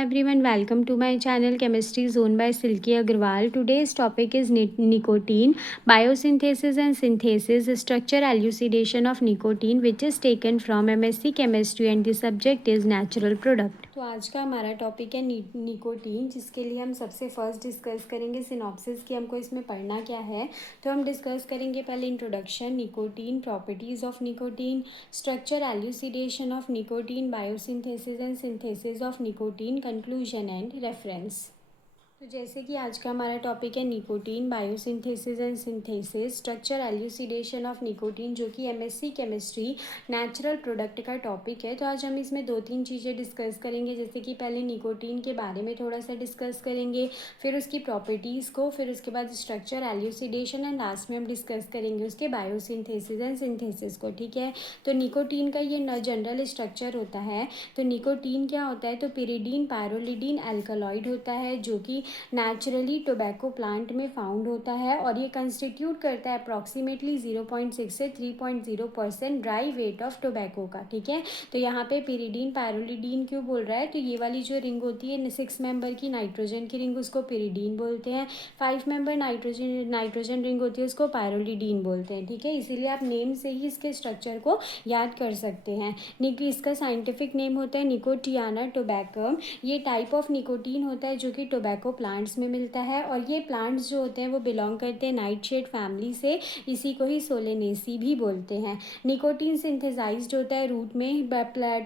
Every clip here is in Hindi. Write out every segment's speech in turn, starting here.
everyone, welcome to my channel Chemistry Zone by Silky Agarwal. Today's topic is nicotine, biosynthesis and synthesis, structure elucidation of nicotine, which is taken from MSc Chemistry and the subject is natural product. तो आज का हमारा टॉपिक है निकोटीन, जिसके लिए हम सबसे फर्स्ट डिस्कस करेंगे सिनॉप्सिस कि हमको इसमें पढ़ना क्या है। तो हम डिस्कस करेंगे पहले introduction, nicotine, properties of nicotine, structure एल्यूसिडेशन of nicotine, biosynthesis and synthesis of nicotine, conclusion and reference. तो जैसे कि आज का हमारा टॉपिक है nicotine, biosynthesis and synthesis, structure एल्यूसिडेशन of nicotine, जो कि एमएससी केमिस्ट्री नेचुरल प्रोडक्ट का टॉपिक है। तो आज हम इसमें 2-3 चीज़ें डिस्कस करेंगे, जैसे कि पहले निकोटीन के बारे में थोड़ा सा डिस्कस करेंगे, फिर उसकी प्रॉपर्टीज़ को, फिर उसके बाद स्ट्रक्चर एल्यूसिडेशन एंड लास्ट में हम डिस्कस करेंगे उसके बायोसिंथेसिस एंड सिंथेसिस को। ठीक है, तो निकोटीन का ये जनरल स्ट्रक्चर होता है। तो निकोटीन क्या होता है, तो पिरिडीन पायरोलिडीन एल्कलॉइड होता है, जो कि नेचुरली टोबैको प्लांट में फाउंड होता है और ये कंस्टिट्यूट करता है अप्रॉक्सीमेटली 0.6 से 3.0% ड्राई वेट ऑफ टोबैको का। ठीक है, तो यहाँ पे पिरिडीन पायरोलिडीन क्यों बोल रहा है, तो ये वाली जो रिंग होती है 6 मेंबर की नाइट्रोजन की रिंग, उसको पिरिडीन बोलते हैं। 5 मेंबर नाइट्रोजन रिंग होती है, उसको पायरोलिडीन बोलते हैं। ठीक है, इसीलिए आप नेम से ही इसके स्ट्रक्चर को याद कर सकते हैं। इसका साइंटिफिक नेम होता है निकोटियाना टोबैकम। ये टाइप ऑफ निकोटीन होता है जो कि टोबैको प्लांट्स में मिलता है, और ये प्लांट्स जो होते हैं वो बिलोंग करते हैं नाइटशेड फैमिली से, इसी को ही सोलेनेसी भी बोलते हैं। निकोटीन सिंथेसाइज्ड होता है रूट में,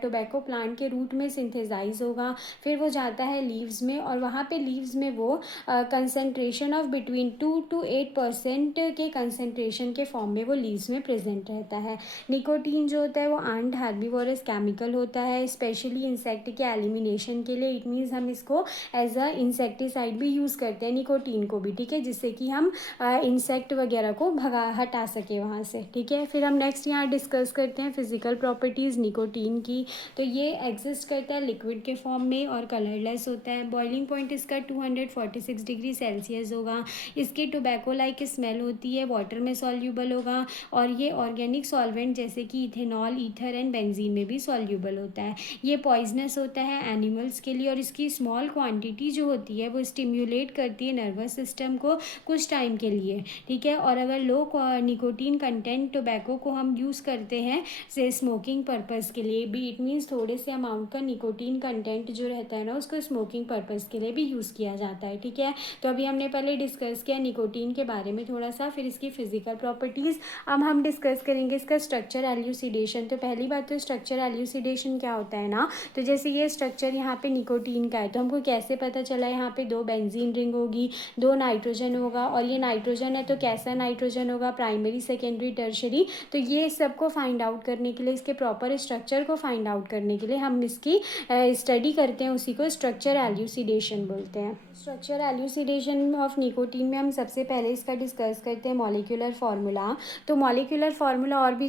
टोबैको प्लांट के रूट में सिंथेसाइज होगा, फिर वो जाता है लीव्स में, और वहाँ पे लीव्स में वो कंसनट्रेशन ऑफ बिटवीन 2 to 8% के कंसनट्रेशन के फॉर्म में वो लीव्स में प्रेजेंट रहता है। निकोटीन जो होता है वो आर्म्ड हार्बीवोरस केमिकल होता है, स्पेशली इंसेक्ट के एलिमिनेशन के लिए। इट मीन्स हम इसको एज अ इंसेक्टिसाइड भी यूज़ करते हैं निकोटीन को भी। ठीक है, जिससे कि हम इंसेक्ट वगैरह को हटा सके वहाँ से। ठीक है, फिर हम नेक्स्ट यहाँ डिस्कस करते हैं फिजिकल प्रॉपर्टीज़ निकोटीन की। तो ये एग्जिस्ट करता है लिक्विड के फॉर्म में और कलरलेस होता है। बॉइलिंग पॉइंट इसका 246 डिग्री सेल्सियस होगा। इसकी टोबैको लाइक स्मेल होती है, वाटर में सॉल्यूबल होगा, और ये ऑर्गेनिक सॉल्वेंट जैसे कि इथेनॉल, ईथर एंड बेंजीन में भी सॉल्यूबल होता है। ये पॉइजनस होता है एनिमल्स के लिए, और इसकी स्मॉल क्वांटिटी जो होती है वो स्टिम्युलेट करती है नर्वस सिस्टम को कुछ टाइम के लिए। ठीक है, और अगर लो निकोटीन कंटेंट टोबैको को हम यूज़ करते हैं से स्मोकिंग पर्पज़ के लिए भी, इट मीन्स थोड़े से अमाउंट का निकोटीन कंटेंट जो रहता है ना, उसको स्मोकिंग पर्पज़ के लिए भी यूज़ किया जाता है। ठीक है, तो अभी हमने पहले डिस्कस किया निकोटीन के बारे में थोड़ा सा, फिर इसकी फिजिकल प्रॉपर्टीज़। अब हम डिस्कस करेंगे इसका स्ट्रक्चर एल्यूसिडेशन। तो पहली बात तो स्ट्रक्चर एल्यूसिडेशन क्या होता है ना, तो जैसे ये स्ट्रक्चर यहाँ पे निकोटीन का है, तो हमको कैसे पता चला, यहाँ पे 2 बेंजीन रिंग होगी, 2 नाइट्रोजन होगा, और ये नाइट्रोजन है तो कैसा नाइट्रोजन होगा, प्राइमरी, सेकेंडरी, टर्शरी। तो ये सबको फाइंड आउट करने के लिए, इसके प्रॉपर स्ट्रक्चर को फाइंड आउट करने के लिए हम इसकी स्टडी करते हैं, उसी को स्ट्रक्चर एल्यूसिडेशन बोलते हैं। स्ट्रक्चर एल्यूसिडेशन ऑफ निकोटीन में हम सबसे पहले इसका डिस्कस करते हैं मॉलिक्यूलर फार्मूला। तो मॉलिक्यूलर फार्मूला और भी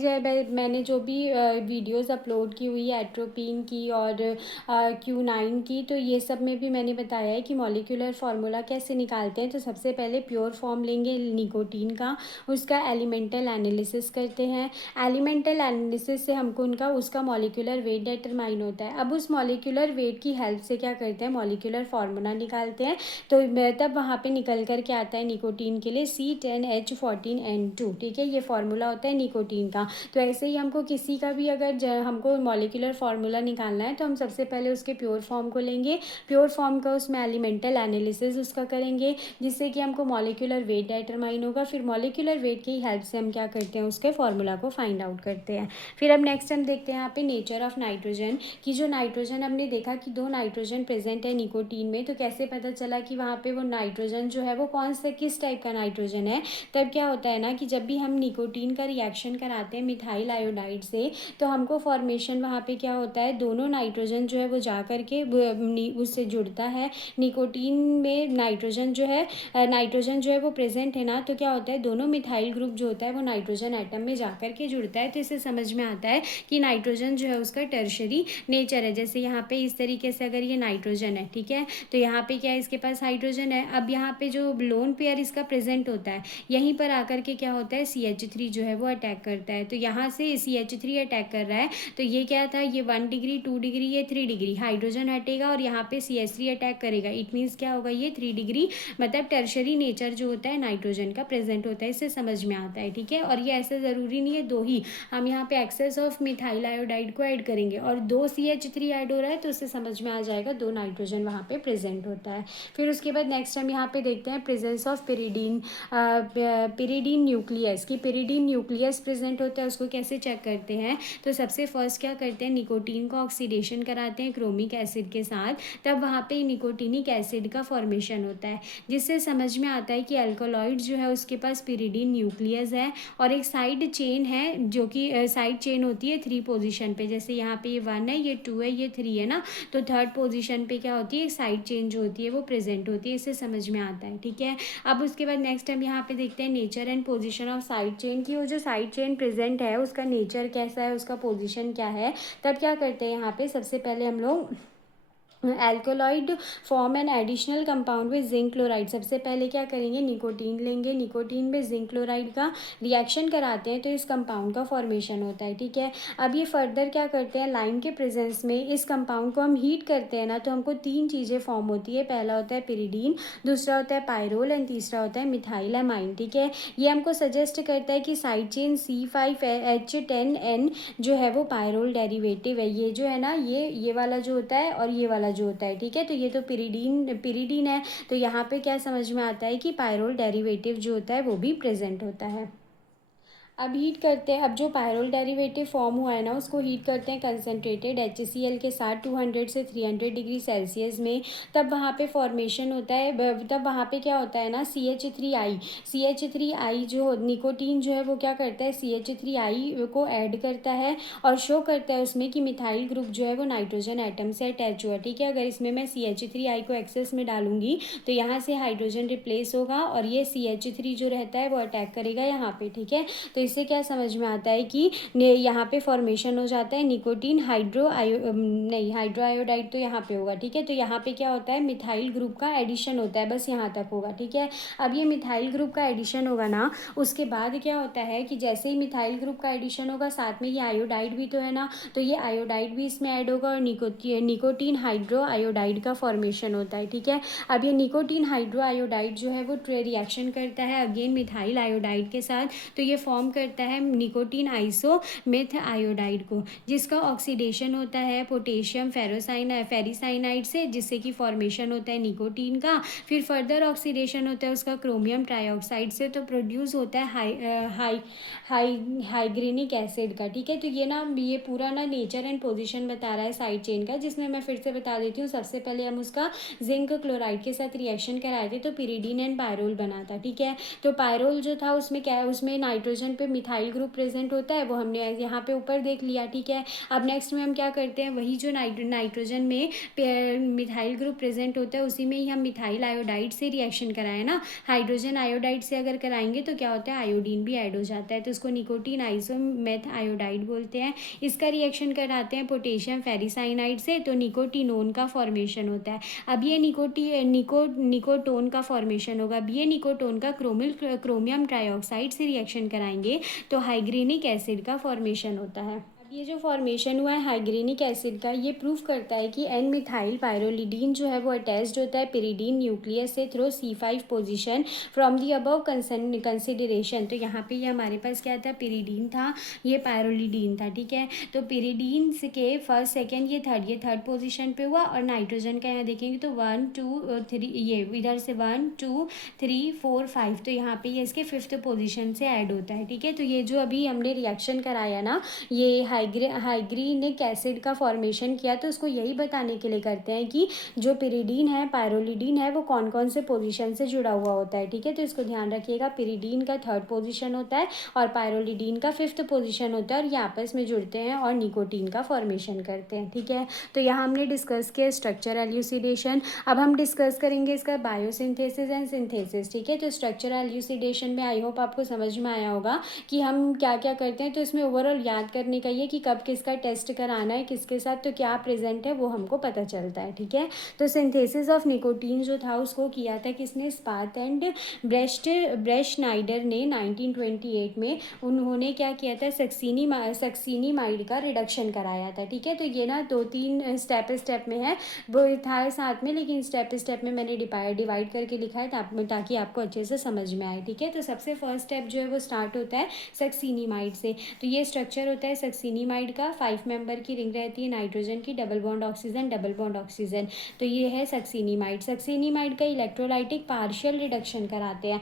मैंने जो भी वीडियोस अपलोड की हुई है एट्रोपिन की और Q9 की, तो ये सब में भी मैंने बताया है कि मॉलिक्यूलर फार्मूला कैसे निकालते हैं। तो सबसे पहले प्योर फॉर्म लेंगे निकोटीन का, उसका एलिमेंटल एनालिसिस करते हैं। एलिमेंटल एनालिसिस से हमको उसका मॉलिक्यूलर वेट डिटरमाइन होता है। अब उस मॉलिक्यूलर वेट की हेल्प से क्या करते हैं, मॉलिक्यूलर फार्मूला निकालते हैं। तो तब वहाँ पे निकल कर के आता है निकोटीन के लिए C10H14N2। ठीक है, ये फार्मूला होता है निकोटीन का। तो ऐसे ही हमको किसी का भी अगर हमको मॉलिक्यूलर फार्मूला निकालना है, तो हम सबसे पहले उसके प्योर फॉर्म को लेंगे, प्योर फॉर्म का उसमें एलिमेंटल एनालिसिस उसका करेंगे, जिससे कि हमको मॉलिक्यूलर वेट डिटरमाइन होगा। फिर मॉलिक्यूलर वेट की हेल्प से हम क्या करते हैं, उसके फार्मूला को फाइंड आउट करते हैं। फिर अब नेक्स्ट हम देखते हैं यहाँ पे नेचर ऑफ नाइट्रोजन, कि जो नाइट्रोजन हमने देखा कि 2 नाइट्रोजन प्रेजेंट है निकोटीन में, तो कैसे पता चला कि वहाँ पे वो नाइट्रोजन जो है वो कौन से किस टाइप का नाइट्रोजन है। तब क्या होता है ना कि जब भी हम निकोटीन का रिएक्शन कराते हैं मिथाइल आयोडाइड से, तो हमको फॉर्मेशन वहाँ पे क्या होता है, दोनों नाइट्रोजन जो है वो जा करके उससे जुड़ता है, निकोटीन में नाइट्रोजन जो है वो प्रेजेंट है ना, तो क्या होता है, दोनों मिथाइल ग्रुप जो होता है वो नाइट्रोजन एटम में जाकर के जुड़ता है। तो इससे समझ में आता है कि नाइट्रोजन जो है उसका टर्शरी नेचर है। जैसे यहाँ पे इस तरीके से अगर ये नाइट्रोजन है, ठीक है, तो यहाँ पे क्या है, इसके पास हाइड्रोजन है। अब यहाँ पे जो लोन पेयर इसका प्रेजेंट होता है, यहीं पर आकर के क्या होता है, CH3 जो है वो अटैक करता है। तो यहाँ से CH3 अटैक कर रहा है, तो ये क्या था, ये 1 डिग्री 2 डिग्री ये 3 डिग्री, हाइड्रोजन हटेगा और यहाँ पे CH3 अटैक करेगा। इट मीन्स क्या होगा, ये 3 डिग्री मतलब टर्शरी नेचर जो होता है नाइट्रोजन का प्रेजेंट होता है। इससे समझ में आता है, ठीक है। और ये ऐसे ज़रूरी नहीं है दो ही, हम यहाँ पे एक्सेस ऑफ मिथाइल आयोडाइड को ऐड करेंगे और 2 CH3 ऐड हो रहा है, तो उससे समझ में आ जाएगा 2 नाइट्रोजन वहाँ पे प्रेजेंट होता है। फिर उसके बाद नेक्स्ट हम यहाँ पे देखते हैं presence of pyridine. Pyridine nucleus, कि पिरिडीन न्यूक्लियस प्रेजेंट होता है, उसको कैसे चेक करते हैं, तो सबसे फर्स्ट क्या करते हैं, निकोटीन का ऑक्सीडेशन कराते हैं क्रोमिक एसिड के साथ, तब वहाँ पे निकोटिनिक एसिड का फॉर्मेशन होता है, जिससे समझ में आता है कि अल्कोलॉइड जो है उसके पास पिरिडीन न्यूक्लियस है और एक साइड चेन है, जो कि साइड चेन होती है 3 पोजीशन पे। जैसे यहाँ पे ये 1 है, ये 2 है, ये 3 है ना, तो 3rd पोजीशन पे क्या होती है, एक साइड चेन जो होती है वो प्रेजेंट होती है। इससे समझ में आता है, ठीक है। अब उसके बाद नेक्स्ट हम यहाँ पे देखते हैं nature and position of side chain की। वो जो साइड चेन प्रेजेंट है उसका नेचर कैसा है, उसका पोजीशन क्या है। तब क्या करते हैं, यहाँ पे सबसे पहले हम लोग alkaloid form an additional compound with zinc chloride. सबसे पहले क्या करेंगे, निकोटीन लेंगे, निकोटीन में जिंक क्लोराइड का रिएक्शन कराते हैं तो इस कंपाउंड का फॉर्मेशन होता है, ठीक है। अब ये फर्दर क्या करते हैं, लाइम के प्रेजेंस में इस कंपाउंड को हम हीट करते हैं ना, तो हमको 3 चीज़ें फॉर्म होती है। पहला होता है पिरिडीन, दूसरा होता है पायरोल एंड तीसरा होता है मिथाइल एमाइन, ठीक है। ये हमको सजेस्ट करता है कि साइड चेन C5H10N जो है वो पायरोल डेरिवेटिव है। ये जो है ना, ये वाला जो होता है और ये वाला जो होता है, ठीक है। तो ये तो पिरिडीन है, तो यहाँ पे क्या समझ में आता है कि पायरोल डेरिवेटिव जो होता है वो भी प्रेजेंट होता है। अब हीट करते हैं, अब जो पायरोल डेरिवेटिव फॉर्म हुआ है ना उसको हीट करते हैं कंसनट्रेटेड HCl के साथ 200 से 300 डिग्री सेल्सियस में। तब वहाँ पे फॉर्मेशन होता है, तब वहाँ पे क्या होता है ना, CH3I जो निकोटीन जो है वो क्या करता है, CH3I को ऐड करता है और शो करता है उसमें कि मिथाइल ग्रुप जो है वो नाइट्रोजन एटम से अटैच हुआ, ठीक है। अगर इसमें मैं CH3I को एक्सेस में डालूंगी तो यहाँ से हाइड्रोजन रिप्लेस होगा और ये CH3 जो रहता है वो अटैक करेगा यहाँ पे, ठीक है। तो इससे क्या समझ में आता है कि यहाँ पे फॉर्मेशन हो जाता है निकोटीन हाइड्रो आयोडाइड तो यहाँ पे होगा, ठीक है। तो यहाँ पे क्या होता है, मिथाइल ग्रुप का एडिशन होता है, बस यहाँ तक होगा, ठीक है। अब ये मिथाइल ग्रुप का एडिशन होगा ना, उसके बाद क्या होता है कि जैसे ही मिथाइल ग्रुप का एडिशन होगा साथ में ये आयोडाइड भी तो है ना, तो ये आयोडाइड भी इसमें ऐड होगा और निकोटीन हाइड्रो आयोडाइड का फॉर्मेशन होता है, ठीक है। अब ये निकोटीन हाइड्रो आयोडाइड जो है वो रिएक्शन करता है अगेन मिथाइल आयोडाइड के साथ, तो ये फॉर्म करता है निकोटीन आइसोमेथ आयोडाइड को, जिसका ऑक्सीडेशन होता है पोटेशियम फेरिसाइनाइड से, जिससे कि फॉर्मेशन होता है निकोटीन का। फिर फर्दर ऑक्सीडेशन होता है उसका क्रोमियम ट्राइऑक्साइड से, तो प्रोड्यूस होता है हाइग्रेनिक एसिड का, ठीक है। तो ये पूरा ना नेचर एंड पोजीशन बता रहा है साइड चेन का, जिसमें मैं फिर से बता देती हूँ। सबसे पहले हम उसका जिंक क्लोराइड के साथ रिएक्शन कराए थे तो पिरिडीन एंड पायरोल बना था, ठीक है। तो पायरोल जो था उसमें क्या है, उसमें नाइट्रोजन पे मिथाइल ग्रुप प्रेजेंट होता है, वो हमने यहाँ पे ऊपर देख लिया, ठीक है। अब नेक्स्ट में हम क्या करते हैं, वही जो नाइट्रोजन में मिथाइल ग्रुप प्रेजेंट होता है उसी में ही हम मिथाइल आयोडाइड से रिएक्शन कराएं ना। हाइड्रोजन आयोडाइड से अगर कराएंगे तो क्या होता है, आयोडीन भी ऐड हो जाता है, तो उसको निकोटीन आइसोमेथ आयोडाइड बोलते हैं। इसका रिएक्शन कराते हैं पोटेशियम फेरिसाइनाइड से, तो निकोटिनोन का फॉर्मेशन होता है। अब ये निकोटोन का फॉर्मेशन होगा। अब ये निकोटोन का क्रोमियम ट्राइऑक्साइड से रिएक्शन कराएंगे तो हाइग्रेनिक एसिड का फॉर्मेशन होता है। ये जो फॉर्मेशन हुआ है हाइग्रेनिक एसिड का, ये प्रूव करता है कि एन मिथाइल पायरोलिडीन जो है वो अटैच्ड होता है पिरिडीन न्यूक्लियस से through C5 position from the above consideration. तो यहाँ पे ये हमारे पास क्या था, पिरिडीन था, ये पायरोलिडीन था, ठीक है। तो पिरिडीन के फर्स्ट सेकेंड ये थर्ड पोजीशन पे हुआ और नाइट्रोजन का यहाँ देखेंगे तो 1 2 3, ये इधर से 1 2 3 4 5, तो यहाँ पे ये इसके 5th पोजीशन से ऐड होता है, ठीक है। तो ये जो अभी हमने रिएक्शन कराया ना, ये हाइग्रीनिक एसिड का फॉर्मेशन किया, तो उसको यही बताने के लिए करते हैं कि जो पिरिडीन है, पायरोलिडीन है, वो कौन कौन से पोजीशन से जुड़ा हुआ होता है। ठीक है, तो इसको ध्यान रखिएगा, पिरिडीन का 3rd पोजीशन होता है और पायरोलिडीन का 5th पोजीशन होता है, और ये आपस में जुड़ते हैं और निकोटीन का फॉर्मेशन करते हैं। ठीक है, तो यहाँ हमने डिस्कस किया स्ट्रक्चर एल्यूसिडेशन। अब हम डिस्कस करेंगे इसका बायोसिंथेसिस एंड सिंथेसिस। ठीक है, तो स्ट्रक्चर एल्यूसिडेशन में आई होप आपको समझ में आया होगा कि हम क्या क्या करते हैं। तो इसमें ओवरऑल याद करने का ये कि कब किसका टेस्ट कराना है, किसके साथ, तो क्या प्रेजेंट है वो हमको पता चलता है। ठीक है, तो सिंथेसिस ऑफ निकोटीन जो था उसको किया था किसने, स्पाथ एंड ब्रेशनाइडर ने 1928 में। उन्होंने क्या किया था, सक्सिनीमाइड का रिडक्शन कराया था। ठीक है, तो ये ना 2-3 स्टेप में है, वो था साथ में, लेकिन स्टेप में मैंने डिवाइड करके लिखा है ताकि आपको अच्छे से समझ में आए। ठीक है, तो सबसे फर्स्ट स्टेप जो है वो स्टार्ट होता है सक्सिनीमाइड से। तो ये स्ट्रक्चर होता है सक्सिनीमाइड का, 5 मेंबर की रिंग रहती है नाइट्रोजन की, डबल बॉन्ड ऑक्सीजन। तो ये है सक्सिनीमाइड। सक्सिनीमाइड का इलेक्ट्रोलाइटिक पार्शियल रिडक्शन कराते हैं।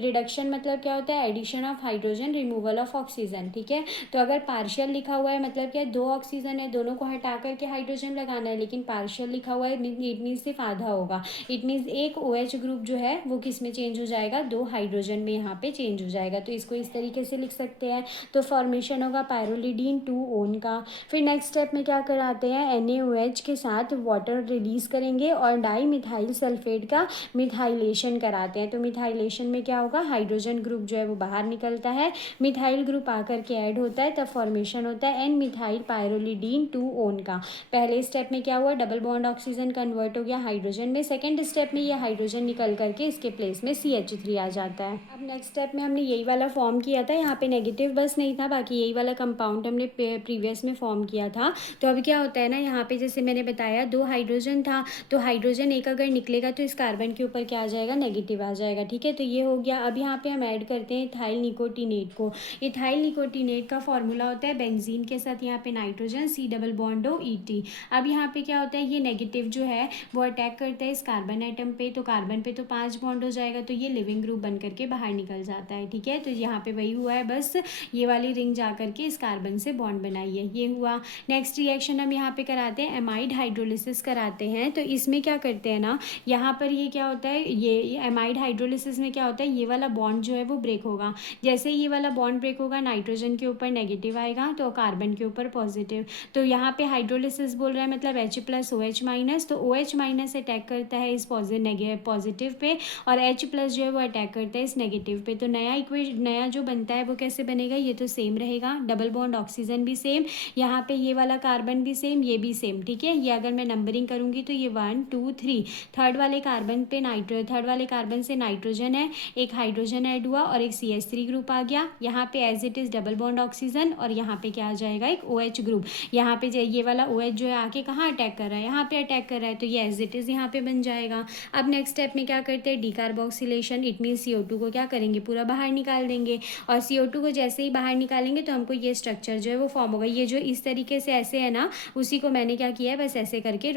रिडक्शन मतलब क्या होता है, addition of hydrogen, removal of oxygen. ठीक है, तो अगर पार्शियल लिखा हुआ है मतलब क्या, 2 ऑक्सीजन है, दोनों को हटा करके हाइड्रोजन लगाना है, लेकिन पार्शियल लिखा हुआ है इट मीन सिर्फ आधा होगा। इट मीन्स एक OH ग्रुप जो है वो किस में चेंज हो जाएगा, 2 हाइड्रोजन में यहाँ पे चेंज हो जाएगा। तो इसको इस तरीके से लिख सकते हैं। तो फॉर्मेशन होगा पायरोलिडीन 2 ओन का। फिर नेक्स्ट स्टेप में क्या कराते हैं, NaOH के साथ वाटर रिलीज करेंगे और डाई मिथाइल सल्फेट का मिथाइलेशन कराते हैं। तो मिथाइलेशन में क्या होगा, हाइड्रोजन ग्रुप जो है वो बाहर निकलता है, मिथाइल ग्रुप आकर के ऐड होता है, तब फॉर्मेशन होता है N मिथाइल पायरोलिडीन 2 ओन का। पहले स्टेप में क्या हुआ, डबल बॉन्ड ऑक्सीजन कन्वर्ट हो गया हाइड्रोजन में। सेकेंड स्टेप में ये हाइड्रोजन निकल करके इसके प्लेस में CH3 आ जाता है। अब नेक्स्ट स्टेप में हमने यही वाला फॉर्म किया था, यहाँ पे नेगेटिव बस नहीं था, बाकी यही वाला कंपाउंड हमने प्रीवियस में फॉर्म किया था। तो अब क्या होता है ना, यहाँ पे जैसे मैंने बताया 2 हाइड्रोजन था, तो हाइड्रोजन एक अगर निकलेगा तो इस कार्बन के ऊपर क्या आ जाएगा, नेगेटिव आ जाएगा। ठीक है, तो ये हो गया। अब यहाँ पे हम ऐड करते हैं इथाइल निकोटिनेट को। इथाइल निकोटिनेट का फॉर्मूला होता है बेंजीन के साथ यहाँ पे nitrogen, C double bond O ET। अब यहाँ पे क्या होता है, ये नेगेटिव जो है वो अटैक करता है इस कार्बन एटम पे, तो कार्बन पे तो 5 बॉन्ड हो जाएगा, तो ये लिविंग ग्रुप बन करके बाहर निकल जाता है। ठीक है, तो यहाँ पे वही हुआ है, बस ये वाली रिंग जा करके इस कार्बन से बॉन्ड बनाई है, ये हुआ। नेक्स्ट रिएक्शन हम यहाँ पे कराते हैं एमाइड हाइड्रोलिसिस कराते हैं। तो इसमें क्या करते हैं ना, यहाँ पर ये क्या होता है, ये एमाइड हाइड्रोलिसिस में क्या होता है, ये वाला बॉन्ड जो है वो ब्रेक होगा। जैसे ही ये वाला बॉन्ड ब्रेक होगा, नाइट्रोजन के ऊपर नेगेटिव आएगा तो कार्बन के ऊपर पॉजिटिव। तो यहाँ पे हाइड्रोलिसिस बोल रहा है मतलब H+OH-, तो OH- अटैक करता है इस पॉजिटिव पे, और H+ जो है वो अटैक करता है इस नेगेटिव पे। तो नया जो बनता है वो कैसे बनेगा, ये तो सेम रहेगा, डबल बॉन्ड ऑक्सीजन भी सेम, यहाँ पे ये वाला कार्बन भी सेम, ये भी सेम। ठीक है, ये अगर मैं नंबरिंग करूँगी तो ये 1 2 3, थर्ड वाले कार्बन से नाइट्रोजन है, एक हाइड्रोजन ऐड हुआ और एक CH3 ग्रुप आ गया। यहाँ पे as it is double bond oxygen, और यहाँ पे क्या आ जाएगा, एक OH ग्रुप। यहाँ पे ये वाला OH जो है आके कहाँ अटैक कर रहा है, यहाँ पे अटैक कर रहा है, तो ये एज इट इज़ यहाँ पे बन जाएगा। अब नेक्स्ट स्टेप में क्या करते हैं, डीकार्बोक्सिलेशन। इट मीन CO2 को क्या करेंगे, पूरा बाहर निकाल देंगे, और CO2 को जैसे ही बाहर निकालेंगे तो हमको ये स्ट्रक्चर जो है वो फॉर्म होगा। ये जो इस तरीके से ऐसे है ना, उसी को मैंने क्या किया है, बस ऐसे करके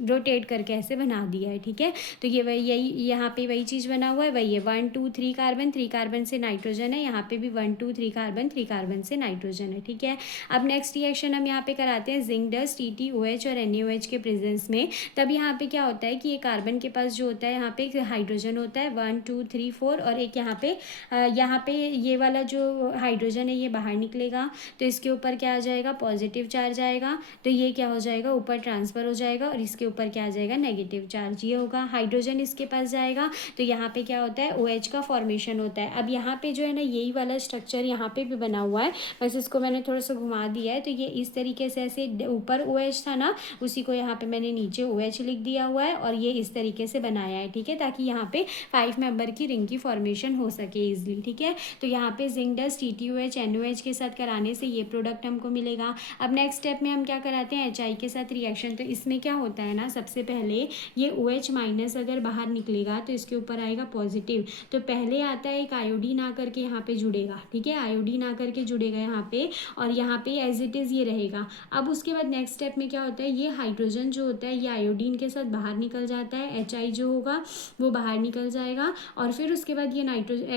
रोटेट करके ऐसे बना दिया है। ठीक है, तो ये वही, यही यहाँ पे वही चीज़ बना हुआ है, वही है 1 2 3 कार्बन, 3 कार्बन से नाइट्रोजन है, यहाँ पे भी 1 2 3 कार्बन, 3 कार्बन से नाइट्रोजन है। ठीक है, अब नेक्स्ट रिएक्शन हम यहाँ पे कराते हैं जिंक डस्ट, TTOH और NaOH के प्रेजेंस में। तब यहाँ पे क्या होता है कि ये कार्बन के पास जो होता है यहाँ पे एक हाइड्रोजन होता है 1 2 3 4, और एक यहाँ पे ये वाला जो हाइड्रोजन है ये बाहर निकलेगा, तो इसके ऊपर क्या आ जाएगा, पॉजिटिव चार्ज आएगा, तो ये क्या हो जाएगा, ऊपर ट्रांसफर हो जाएगा, और इसके ऊपर क्या आ जाएगा, नेगेटिव चार्ज। ये होगा, हाइड्रोजन इसके पास जाएगा, तो यहाँ पे क्या होता है, OH का फॉर्मेशन होता है। अब यहाँ पे जो है ना, यही वाला स्ट्रक्चर यहाँ पे भी बना हुआ है, बस इसको मैंने थोड़ा सा घुमा दिया है। तो ये इस तरीके से ऐसे ऊपर OH था ना, उसी को यहाँ पे मैंने नीचे OH लिख दिया हुआ है, और ये इस तरीके से बनाया है। ठीक है, ताकि यहाँ पे 5 मेंबर की रिंग की फॉर्मेशन हो सके इजिली। ठीक है, तो यहाँ पे जिंक डस्ट, TTOH, NaOH के साथ कराने से ये प्रोडक्ट हमको मिलेगा। अब नेक्स्ट स्टेप में हम क्या कराते हैं, HI के साथ रिएक्शन। तो इसमें क्या होता है ना, सबसे पहले ये OH- अगर बाहर निकलेगा तो इसके ऊपर आएगा पॉजिटिव, तो पहले आता है एक आयोडीन आकर के यहाँ पे जुड़ेगा। ठीक है, आयोडीन आकर के जुड़ेगा यहाँ पे, और यहाँ पे एज इट इज़ ये रहेगा। अब उसके बाद नेक्स्ट स्टेप में क्या होता है, ये हाइड्रोजन जो होता है ये आयोडीन के साथ बाहर निकल जाता है, HI जो होगा वो बाहर निकल जाएगा, और फिर उसके बाद ये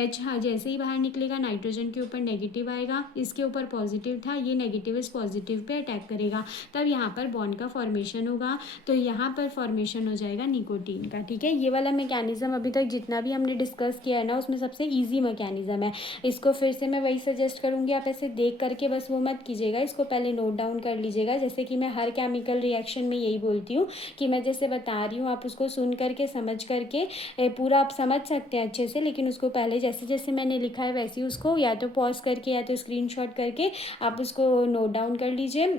H, हाँ, जैसे ही बाहर निकलेगा नाइट्रोजन के ऊपर नेगेटिव आएगा, इसके ऊपर पॉजिटिव था, ये नेगेटिव इस पॉजिटिव पे अटैक करेगा, तब यहाँ पर बॉन्ड का फॉर्मेशन होगा। तो यहाँ पर फॉर्मेशन हो जाएगा निकोटीन का। ठीक है, ये वाला मैकेनिज्म अभी तक जितना भी हमने डिस्कस किया है ना, उसमें सबसे ईजी मैकेनिज्म है। इसको फिर से मैं वही सजेस्ट करूँगी, आप ऐसे देख करके बस वो मत कीजिएगा, इसको पहले नोट डाउन कर लीजिएगा। जैसे कि मैं हर केमिकल रिएक्शन में यही बोलती हूँ कि मैं जैसे बता रही हूँ आप उसको सुन करके समझ करके पूरा आप समझ सकते हैं अच्छे से, लेकिन उसको पहले जैसे जैसे मैंने लिखा है वैसे ही उसको या तो पॉज करके या तो स्क्रीनशॉट करके आप उसको नोट डाउन कर लीजिए।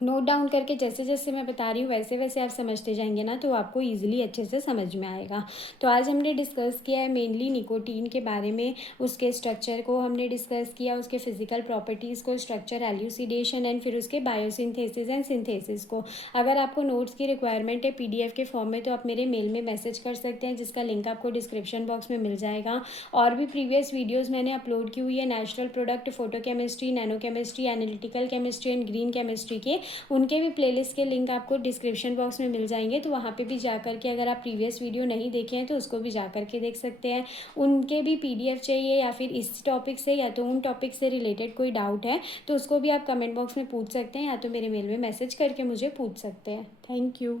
नोट डाउन करके जैसे जैसे मैं बता रही हूँ वैसे वैसे आप समझते जाएंगे ना, तो आपको ईजिली अच्छे से समझ में आएगा। तो आज हमने डिस्कस किया है मेनली निकोटीन के बारे में, उसके स्ट्रक्चर को हमने डिस्कस किया, उसके फिजिकल प्रॉपर्टीज़ को, स्ट्रक्चर, एल्यूसिडेशन एंड फिर उसके बायोसिंथेसिस एंड सिंथेसिस को। अगर आपको नोट्स की रिक्वायरमेंट है PDF के फॉर्म में, तो आप मेरे मेल में मैसेज कर सकते हैं, जिसका लिंक आपको डिस्क्रिप्शन बॉक्स में मिल जाएगा। और भी प्रीवियस वीडियोज़ मैंने अपलोड की हुई है natural product, photo chemistry, nano chemistry, analytical chemistry and green chemistry के, उनके भी प्लेलिस्ट के लिंक आपको डिस्क्रिप्शन बॉक्स में मिल जाएंगे। तो वहाँ पे भी जा कर के अगर आप प्रीवियस वीडियो नहीं देखे हैं तो उसको भी जा कर के देख सकते हैं। उनके भी PDF चाहिए या फिर इस टॉपिक से या तो उन टॉपिक से रिलेटेड कोई डाउट है तो उसको भी आप कमेंट बॉक्स में पूछ सकते हैं, या तो मेरे मेल में मैसेज करके मुझे पूछ सकते हैं। Thank you.